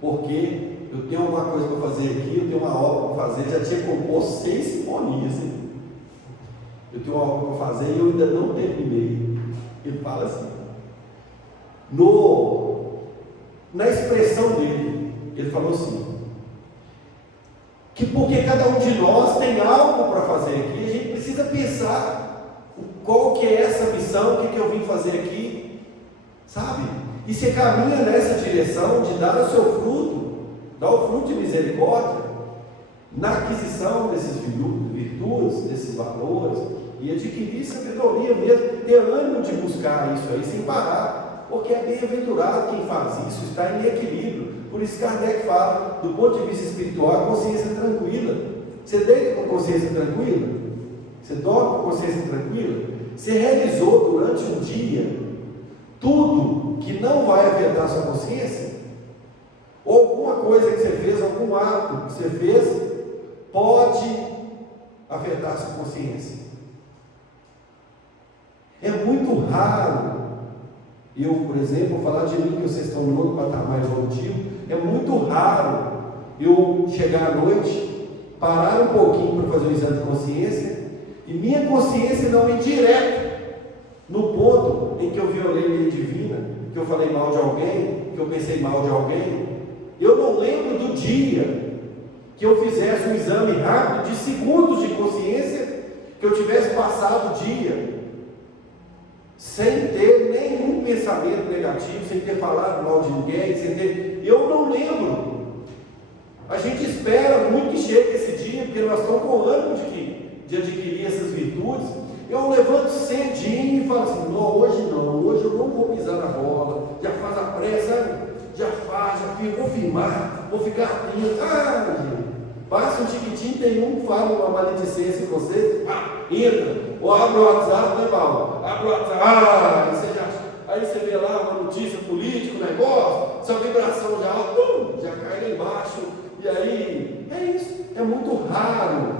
porque eu tenho alguma coisa para fazer aqui, eu tenho uma obra para fazer. Já tinha composto 6 sinfonias, hein? Eu tenho uma obra para fazer e eu ainda não terminei. Ele fala assim, na expressão dele, ele falou assim, que porque cada um de nós tem algo para fazer aqui, a gente precisa pensar qual que é essa missão, o que eu vim fazer aqui, sabe? E você caminha nessa direção de dar o seu fruto, dar o fruto de misericórdia, na aquisição desses virtudes, desses valores, e adquirir sabedoria mesmo, ter ânimo de buscar isso aí sem parar, porque é bem-aventurado quem faz isso, está em equilíbrio. Por isso Kardec fala, do ponto de vista espiritual, a consciência tranquila. Você deita com a consciência tranquila? Você dorme com a consciência tranquila? Você realizou durante um dia tudo que não vai afetar a sua consciência? Ou alguma coisa que você fez, algum ato que você fez, pode afetar a sua consciência? É muito raro eu, por exemplo, vou falar de mim, que vocês estão no outro patamar evolutivo. É muito raro eu chegar à noite, parar um pouquinho para fazer um exame de consciência, e minha consciência não ir direto no ponto em que eu violei a lei divina, que eu falei mal de alguém, que eu pensei mal de alguém. Eu não lembro do dia que eu fizesse um exame rápido de segundos de consciência, que eu tivesse passado o dia sem ter nenhum pensamento negativo, sem ter falado mal de ninguém, sem ter... Eu não lembro. A gente espera muito que chegue esse dia, porque nós estamos com ânimo de adquirir essas virtudes. Eu levanto cedinho e falo assim: não, hoje eu não vou pisar na bola. Já faz a pressa, já vou firmar, vou ficar atento. Passa um tiquitinho, tem um que fala uma maledicência com você, entra. Ou abre o WhatsApp, né, Paulo? Abre o WhatsApp, aí você vê lá uma notícia política, um negócio, sua vibração já cai lá embaixo. E aí, é isso. É muito raro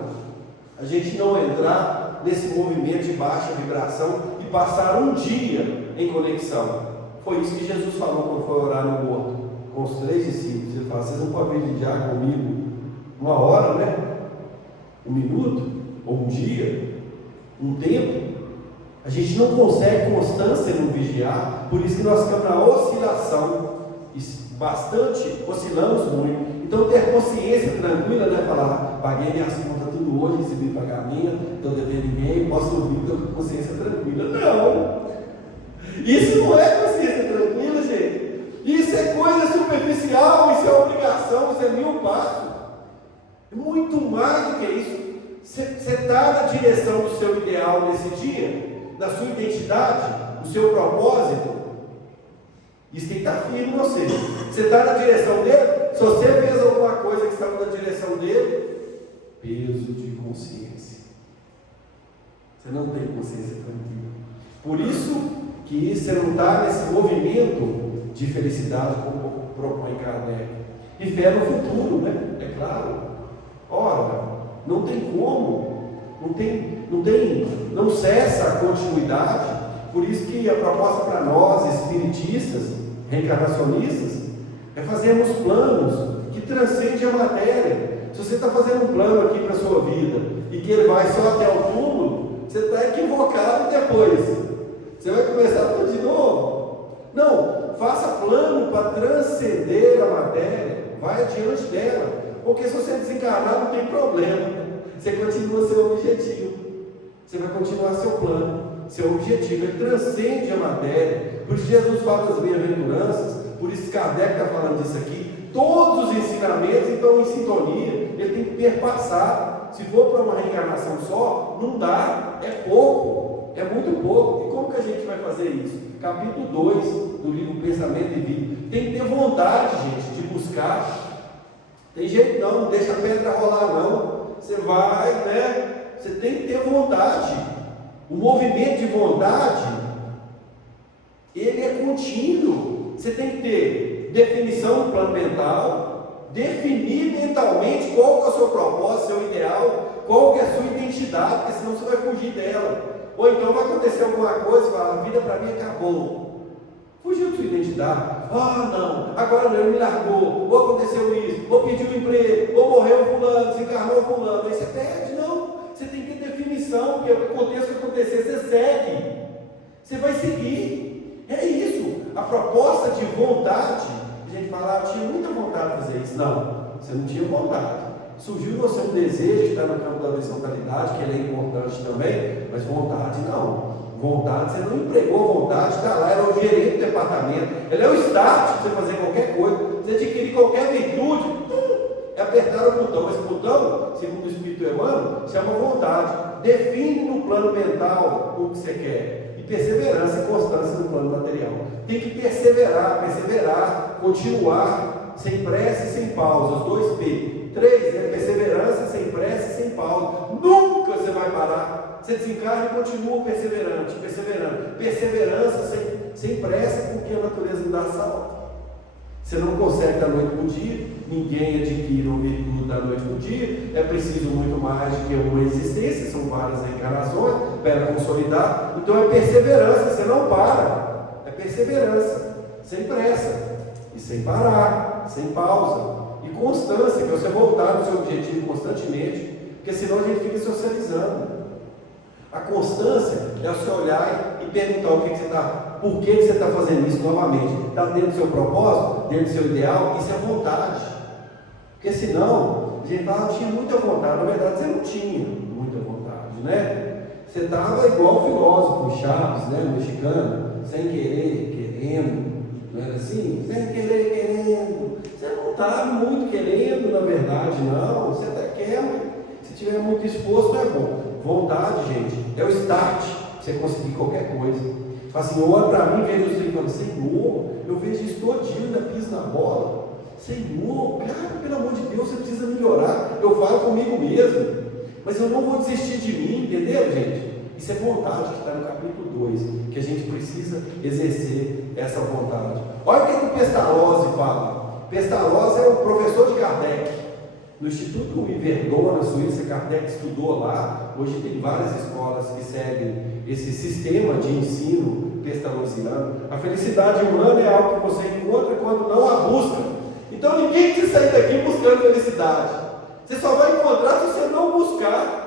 a gente não entrar nesse movimento de baixa vibração e passar um dia em conexão. Foi isso que Jesus falou quando foi orar no horto, com os 3 discípulos. Ele falou: vocês não podem vigiar comigo 1 hora, né? 1 minuto, ou 1 dia, 1 tempo. A gente não consegue constância no vigiar, por isso que nós ficamos na oscilação, bastante, oscilamos muito. Então ter consciência tranquila, né? Falar, paguei minhas contas tudo hoje, recebi pagamento, estou devendo ninguém, posso dormir, estou com consciência tranquila. Não! Isso não é consciência tranquila, gente. Isso é coisa superficial, isso é obrigação, isso é mil passos. Muito mais do que isso. Você está na direção do seu ideal nesse dia, da sua identidade, do seu propósito. Isso tem que estar firme em você. Você está na direção dele. Se você fez alguma coisa que estava na direção dele, peso de consciência. Você não tem consciência tranquila. Por isso que você não está nesse movimento de felicidade, como propõe Kardec. E fé no futuro, né? É claro. Ora, não tem como, não cessa a continuidade. Por isso que a proposta para nós, espiritistas, reencarnacionistas, é fazermos planos que transcendem a matéria. Se você está fazendo um plano aqui para a sua vida e que ele vai só até o túmulo, você está equivocado depois. Você vai começar tudo de novo. Não, faça plano para transcender a matéria, vai adiante dela. Porque se você desencarnar, não tem problema. Você continua seu objetivo. Você vai continuar seu plano. Seu objetivo, ele transcende a matéria. Por isso Jesus fala das bem-aventuranças. Por isso Kardec está falando disso aqui. Todos os ensinamentos estão em sintonia. Ele tem que perpassar. Se for para uma reencarnação só, não dá. É pouco. É muito pouco. E como que a gente vai fazer isso? Capítulo 2 do livro Pensamento e Vida. Tem que ter vontade, gente, de buscar. Tem jeito não deixa a pedra rolar não. Você vai, né? Você tem que ter vontade. O movimento de vontade, ele é contínuo. Você tem que ter definição do plano mental, definir mentalmente qual que é o seu propósito, seu ideal, qual que é a sua identidade, porque senão você vai fugir dela. Ou então vai acontecer alguma coisa e fala, a vida para mim acabou. Fugiu da sua identidade. Não, agora não, ele me largou, ou aconteceu isso, ou pediu um emprego, ou morreu fulano, desencarnou fulano. Aí você perde, não. Você tem que ter definição, porque aconteça o que acontecer, você segue. Você vai seguir. É isso. A proposta de vontade, a gente fala, eu tinha muita vontade de fazer isso. Não, você não tinha vontade. Surgiu em você um desejo de estar no campo da horizontalidade, que ele é importante também, mas vontade não. Vontade, você não empregou vontade, está lá, era o gerente do departamento, ele é o start para você fazer qualquer coisa, você adquirir qualquer virtude, é apertar o botão. Esse botão, segundo o Espírito Emmanuel, chama vontade. Define no plano mental o que você quer, e perseverança e constância no plano material. Tem que perseverar, continuar, sem pressa e sem pausa, os 2 P. 3, perseverança, sem pressa e sem pausa. Nunca você vai parar. Você desencarna e continua perseverando. Perseverança sem pressa, porque a natureza não dá salto. Você não consegue da noite para o dia, ninguém adquire uma virtude da noite para o dia, é preciso muito mais do que uma existência, são várias reencarnações para ela consolidar. Então é perseverança, você não para. É perseverança, sem pressa, e sem parar, sem pausa. E constância, que você voltar no seu objetivo constantemente, porque senão a gente fica socializando. A constância é você olhar e perguntar o que você está, por que você está fazendo isso novamente. Está dentro do seu propósito, dentro do seu ideal, isso é vontade. Porque senão, a gente fala, tinha muita vontade, na verdade você não tinha muita vontade, né? Você estava igual o filósofo Chaves, né, o mexicano, sem querer, querendo. Não era assim? Sem querer, querendo. Você não está muito querendo, na verdade, não. Você até quer, mas se tiver muito esforço, não é bom. Vontade, gente, é o start para você conseguir qualquer coisa. Fala assim, olha para mim, vejo os livros e fala, Senhor, eu vejo isso todinho, ainda piso na bola. Senhor, cara, pelo amor de Deus, você precisa melhorar. Eu falo comigo mesmo, mas eu não vou desistir de mim, entendeu, gente? Isso é vontade que está no capítulo 2, que a gente precisa exercer essa vontade. Olha o que o Pestalozzi fala. Pestalozzi é o professor de Kardec. No Instituto Yverdon, na Suíça, Kardec estudou lá. Hoje tem várias escolas que seguem esse sistema de ensino pestaloziano. A felicidade humana é algo que você encontra quando não a busca. Então ninguém precisa sair daqui buscando felicidade. Você só vai encontrar se você não buscar.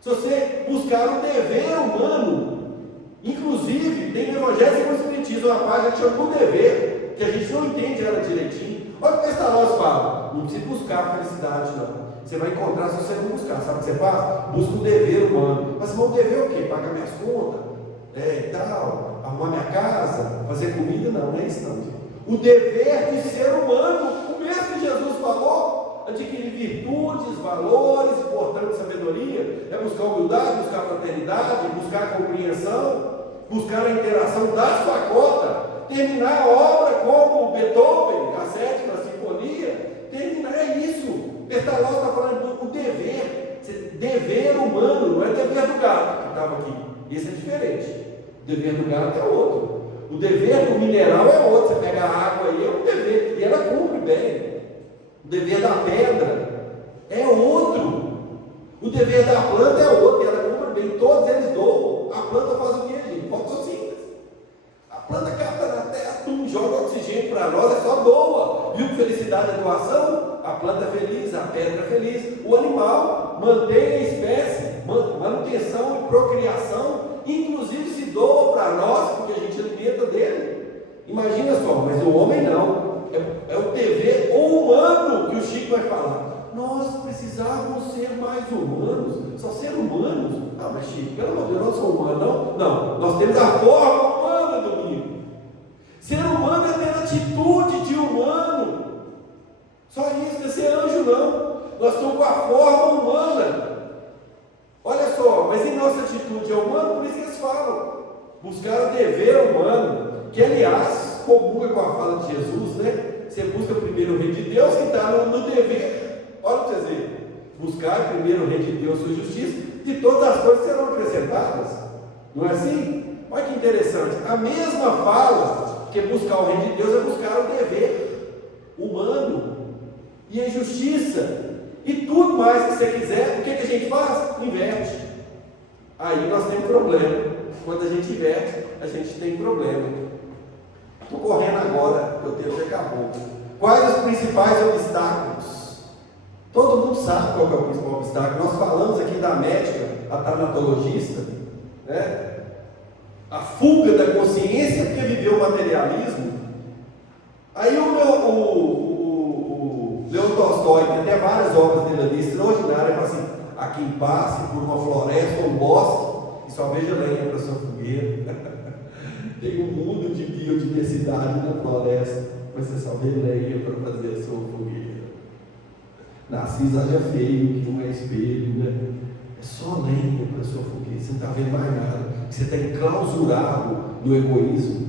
Se você buscar o dever humano. Inclusive, tem no Evangelho segundo o Espiritismo uma página que chama o dever, que a gente não entende ela direitinho. Olha o que Pestalozzi fala: não precisa buscar a felicidade, não. Você vai encontrar se você não buscar. Sabe o que você faz? Busca o dever humano. Mas o dever é o quê? Pagar minhas contas, tal, arrumar minha casa, fazer comida? Não, não é isso não. O dever de ser humano, o mesmo que Jesus falou, adquirir virtudes, valores, portanto sabedoria, é buscar humildade, buscar fraternidade, buscar compreensão, buscar a interação da sua cota, terminar a obra como Beethoven, a 7ª Sinfonia, terminar é isso. Pestalozzi está falando do dever, dever humano, não é dever do gato que estava aqui, esse é diferente. O dever do gato é outro. O dever do mineral é outro. Você pega a água aí, é um dever, e ela cumpre bem. O dever da pedra é outro. O dever da planta é outro, e ela cumpre bem. Todos eles doam. A planta faz o quê, gente? Fotossíntese. A planta capta na terra, joga oxigênio para nós, é só doa. Viu que felicidade é doação? A planta é feliz, a pedra é feliz. O animal mantém a espécie, manutenção e procriação. Inclusive se doa para nós, porque a gente alimenta dele. Imagina só, mas o homem não. É o dever humano que o Chico vai falar. Nós precisávamos ser mais humanos. Só ser humanos? Ah, mas Chico, pelo amor de Deus, nós somos humanos, não? Não, nós temos a forma humana, Domingo. Ser humano é ter atitude de humano. Só isso, não é ser anjo, não. Nós estamos com a forma humana. Olha só, mas em nossa atitude é humana, por isso que eles falam, buscar o dever humano, que aliás, comunga com a fala de Jesus, né? Você busca primeiro o reino de Deus, que está no dever. Olha o que você dizer, buscar primeiro o reino de Deus, sua justiça, e todas as coisas serão acrescentadas. Não é assim? Olha que interessante, a mesma fala que buscar o reino de Deus é buscar o dever humano, e a justiça, e tudo mais que você quiser. O que a gente faz? Inverte. Aí nós temos problema. Quando a gente inverte, a gente tem problema. Estou correndo agora, o tempo já acabou. Quais os principais obstáculos? Todo mundo sabe qual é o principal obstáculo. Nós falamos aqui da médica, a tanatologista, né? A fuga da consciência porque viveu o materialismo. Aí o Leon Tolstói, tem até várias obras dele ali, extraordinárias, fala assim: a quem passe por uma floresta ou um bosque, e só veja lenha para sua fogueira. Tem um mundo de biodiversidade na floresta, mas você só vê lenha para fazer a sua fogueira. Narciso acha feio, que não é espelho, né? É só lenha para sua fogueira, você não está vendo mais nada. Você está enclausurado no egoísmo,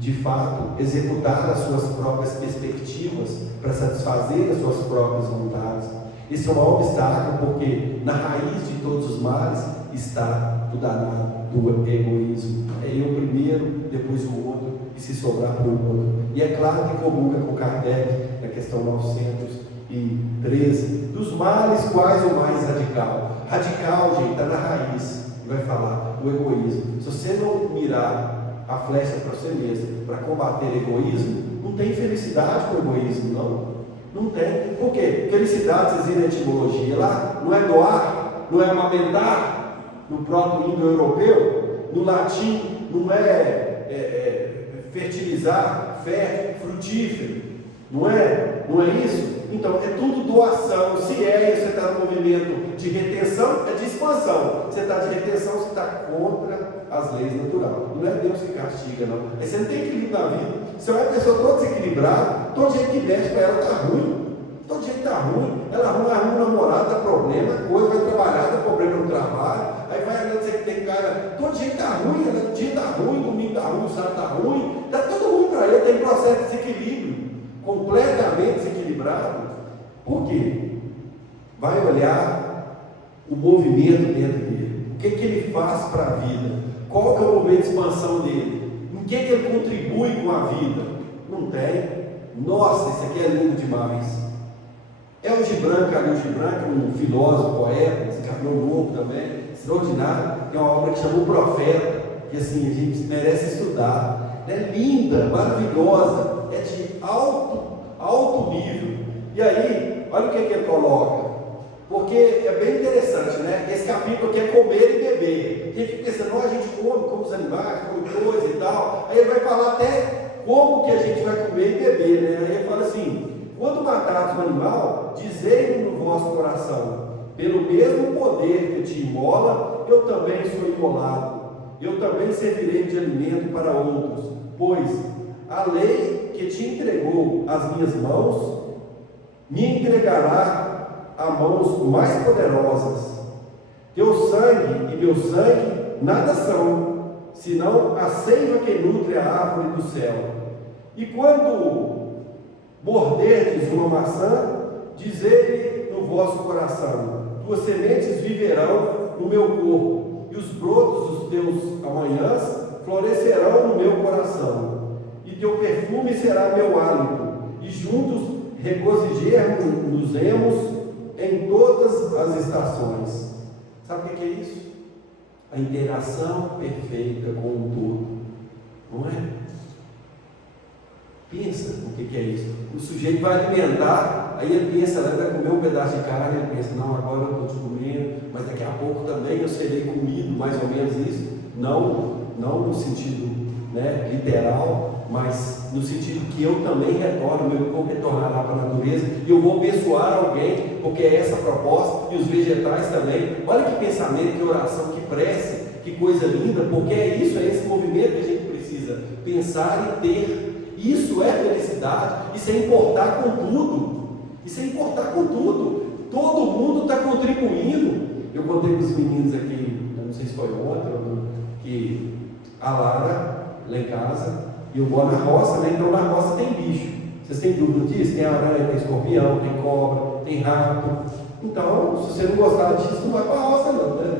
de fato, executar as suas próprias perspectivas para satisfazer as suas próprias vontades. Esse é um obstáculo, porque na raiz de todos os males está o danado do egoísmo. É eu primeiro, depois o outro, e se sobrar para o outro. E é claro que comunga com Kardec, na questão 913, dos males, quais o mais radical? Radical, gente, está na raiz, vai falar, o egoísmo. Se você não mirar a flecha para você mesmo, para combater o egoísmo, não tem felicidade com o egoísmo, não. Não tem. Por quê? Felicidade, vocês viram a etimologia lá, não é doar, não é amamentar, no proto-indo-europeu, no latim, não é fertilizar, fértil, frutífero, não é isso? Então, é tudo doação. Se você está no movimento de retenção, é de expansão. Você está de retenção, você está contra as leis naturais. Não é Deus que castiga, não. Aí você não tem equilíbrio na vida. Se é uma pessoa toda desequilibrada, todo jeito que mexe para ela está ruim. Todo jeito está ruim. Ela arruma um namorado, dá problema, coisa, vai trabalhar, dá problema no trabalho. Aí vai andando, você que tem cara, todo jeito está ruim, o dia está ruim, domingo está ruim, o sábado está ruim, está tudo ruim para ele, tem processo completamente desequilibrado, por quê? Vai olhar o movimento dentro dele, o que ele faz para a vida, qual que é o movimento de expansão dele, em que ele contribui com a vida. Não tem. Nossa, isso aqui é lindo demais. É o Gibran, Khalil Gibran, um filósofo, poeta, escreveu louco também, extraordinário. Tem uma obra que chama O Profeta, que assim, a gente merece estudar. É linda, maravilhosa, é de alto nível. E aí, olha o que ele coloca, porque é bem interessante, né? Esse capítulo aqui é comer e beber. A gente fica pensando, a gente come os animais, come coisa e tal. Aí ele vai falar até como que a gente vai comer e beber, né? Aí ele fala assim: quando matardes um animal, dizei-no no vosso coração, pelo mesmo poder que te imola, eu também sou imolado, eu também servirei de alimento para outros, pois a lei que te entregou às minhas mãos, me entregará a mãos mais poderosas. Teu sangue e meu sangue nada são, senão a seiva que nutre a árvore do céu. E quando morderdes uma maçã, dizei no vosso coração: tuas sementes viverão no meu corpo, e os brotos dos teus amanhãs florescerão no meu coração, e teu perfume será meu hálito, e juntos regozijarmos-nos em todas as estações. Sabe o que é isso? A interação perfeita com o todo, não é? Pensa o que é isso. O sujeito vai alimentar, aí ele pensa, ele vai comer um pedaço de carne, ele pensa, não, agora eu estou te comendo, mas daqui a pouco também eu serei comido, mais ou menos isso. Não no sentido, né, literal, mas no sentido que eu também retorno, meu corpo retornará para a natureza, e eu vou abençoar alguém, porque é essa a proposta, e os vegetais também. Olha que pensamento, que oração, que prece, que coisa linda, porque é isso, é esse movimento que a gente precisa pensar e ter. Isso é felicidade, isso é importar com tudo, isso é importar com tudo. Todo mundo está contribuindo. Eu contei para os meninos aqui, eu não sei se foi ontem, que a Lara, lá em casa, e eu moro na roça, né? Então na roça tem bicho. Vocês têm dúvida disso? Tem aranha, tem escorpião, tem cobra, tem rato. Então, se você não gostar disso, não vai para a roça não, né?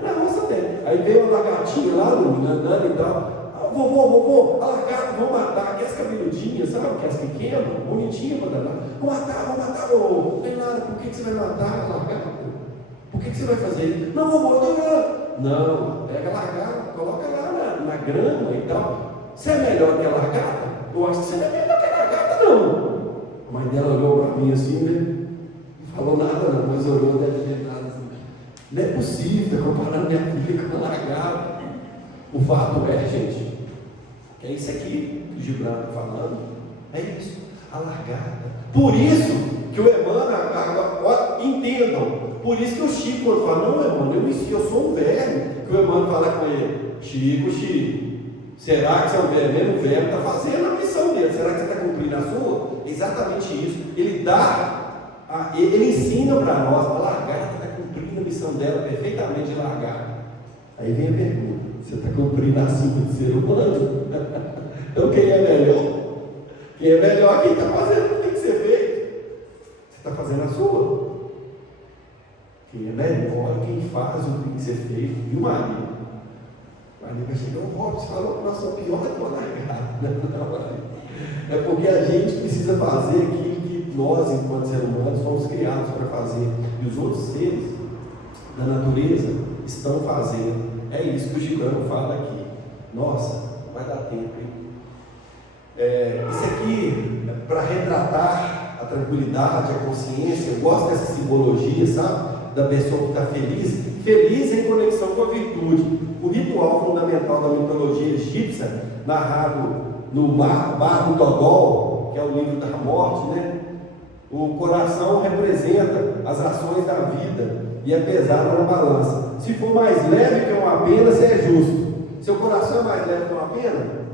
Na roça tem. Aí veio uma lagartinha lá, andando e tal. Vovô, a lagarta, vou matar, aquelas cabeludinhas, sabe? Aquelas pequenas, bonitinhas, vou matar, vovô. Não tem nada, por que você vai matar a lagarta? Por que você vai fazer isso? Não, vovô, não, pega a lagarta, coloca lá na grama e tal. Você é melhor que a lagarta? Eu acho que você não é melhor que a lagarta, não. A mãe dela olhou para mim assim, né? Não falou nada, não, mas olhou, deve ter nada assim. Não é possível comparar minha filha com a lagarta. O fato é, gente, que é isso aqui que o Gibran está falando, é isso, a lagarta. Por isso que o Emmanuel, entendam, por isso que o Chico, quando fala, não, Emmanuel, eu sou um verme, que o Emmanuel fala com ele, Chico, será que você é um verme? Mesmo o verme está fazendo a missão dele, será que você está cumprindo a sua? Exatamente isso, ele ensina para nós, a lagarta está cumprindo a missão dela perfeitamente de lagarta. Aí vem a pergunta: você está cumprindo a sua de ser humano? Então quem é melhor? Quem é melhor? Quem está fazendo o que tem que ser feito? Você está fazendo a sua? Quem é melhor? Quem faz o que tem que ser feito? E o marido? O marido vai chegar, o Robson falou que nós somos pior que o lagarto. É porque a gente precisa fazer aquilo que nós, enquanto seres humanos, fomos criados para fazer. E os outros seres da natureza estão fazendo. É isso que o Gibran fala aqui. Nossa, vai dar tempo, hein? Isso aqui é para retratar a tranquilidade, a consciência. Eu gosto dessa simbologia, sabe? Da pessoa que está feliz em conexão com a virtude. O ritual fundamental da mitologia egípcia, narrado no Bar do Todol, que é o livro da morte, né? O coração representa as ações da vida e é pesado na balança. Se for mais leve que uma pena, você é justo. Seu coração é mais leve que uma pena?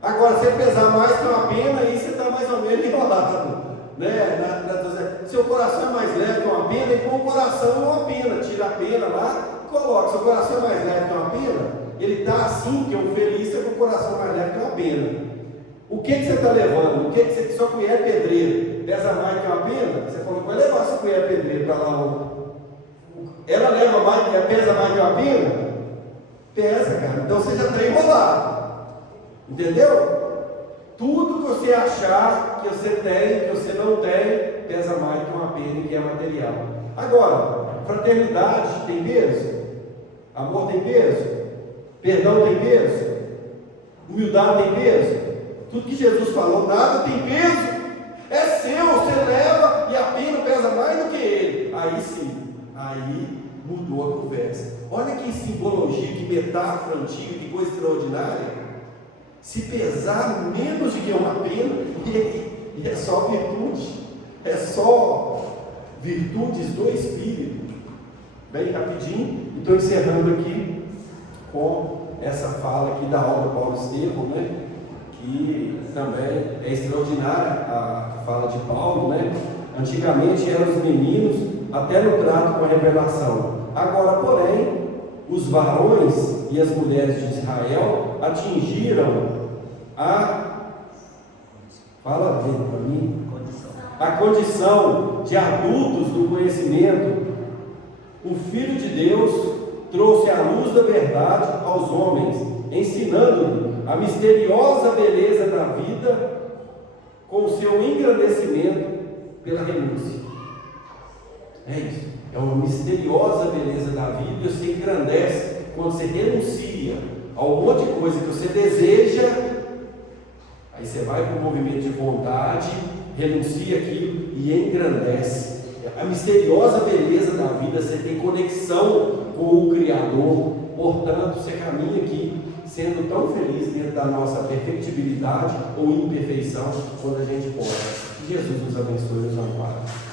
Agora, se pesar mais que uma pena, aí você está mais ou menos enrolado, né? Seu coração é mais leve que uma pena, e com o coração é uma pena. Tira a pena lá e coloca. Seu coração é mais leve que uma pena, ele está assim, que o feliz é com o coração mais leve que uma pena. O que você está levando? O que você, sua colher é pedreiro pesa mais que uma pena? Você falou, vai levar sua colher pedreiro para lá. Ela leva mais, pesa mais que uma pena? Pesa, cara. Então você já está enrolado. Entendeu? Tudo que você achar que você tem, que você não tem, pesa mais que uma pena que é material. Agora, fraternidade tem peso? Amor tem peso? Perdão tem peso? Humildade tem peso? Tudo que Jesus falou, nada tem peso. É seu, você leva e a pena pesa mais do que ele. Aí sim, aí mudou a conversa. Olha que simbologia, que metáfora antiga, que coisa extraordinária. Se pesar menos do que uma pena, e é só virtude, é só virtudes do Espírito. Bem rapidinho, estou encerrando aqui com essa fala aqui da obra Paulo Estevão, né? Que também é extraordinária a fala de Paulo, né? Antigamente eram os meninos, até no trato com a revelação. Agora, porém, os varões e as mulheres de Israel atingiram fala dele para mim, a condição de adultos do conhecimento. O Filho de Deus trouxe a luz da verdade aos homens, ensinando-lhe a misteriosa beleza da vida com o seu engrandecimento pela renúncia. É isso, é uma misteriosa beleza da vida, e você engrandece quando você renuncia a um monte de coisa que você deseja. Aí você vai para o movimento de vontade, renuncia aquilo e engrandece. A misteriosa beleza da vida, você tem conexão com o Criador. Portanto, você caminha aqui sendo tão feliz dentro da nossa perfectibilidade ou imperfeição, quando a gente pode. Que Jesus nos abençoe e nos ampare.